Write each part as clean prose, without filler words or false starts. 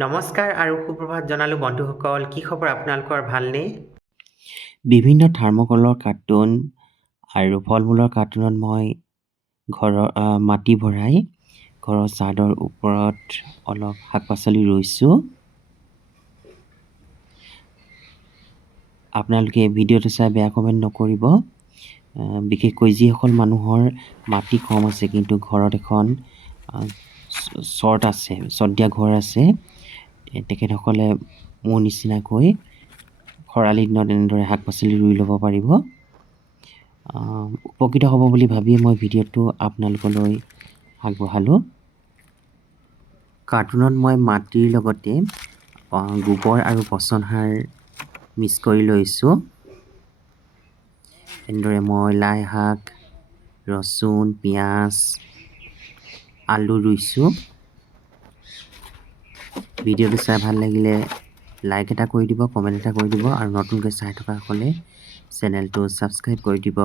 নমস্কাৰ আৰু সুপ্ৰভাত জনালোঁ বন্ধুসকল। কি খবৰ আপোনালোকৰ, ভালনে? বিভিন্ন থাৰ্মকলৰ কাৰ্টুন আৰু ফল মূলৰ কাৰ্টুনত মই মাটি ভৰাই ঘৰৰ চাদৰ ওপৰত অলপ শাক পাচলি ৰুইছোঁ। আপোনালোকে ভিডিঅ'টো চাই বেয়া কমেণ্ট নকৰিব। বিশেষকৈ যিসকল মানুহৰ মাটি কম আছে কিন্তু ঘৰত এখন চট দিয়া ঘৰ আছে, তেখেতসকলে মোৰ নিচিনাকৈ খৰালি দিনত এনেদৰে শাক পাচলি ৰুই ল'ব পাৰিব। উপকৃত হ'ব বুলি ভাবিয়ে মই ভিডিঅ'টো আপোনালোকলৈ আগবঢ়ালোঁ। কাৰ্টুনত মই মাটিৰ লগতে গোবৰ আৰু পচন সাৰ মিক্স কৰি লৈছোঁ। এনেদৰে মই লাই শাক, ৰচুন, পিঁয়াজ, আলু ৰুইছোঁ। ভিডিঅ'টো চাই ভাল লাগিলে লাইক এটা কৰি দিব, কমেণ্ট এটা কৰি দিব আৰু নতুনকৈ চাই থকাসকলে চেনেলটো ছাবস্ক্ৰাইব কৰি দিব।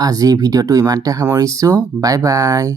আজিৰ ভিডিঅ'টো ইমানতে সামৰিছোঁ। Bye bye.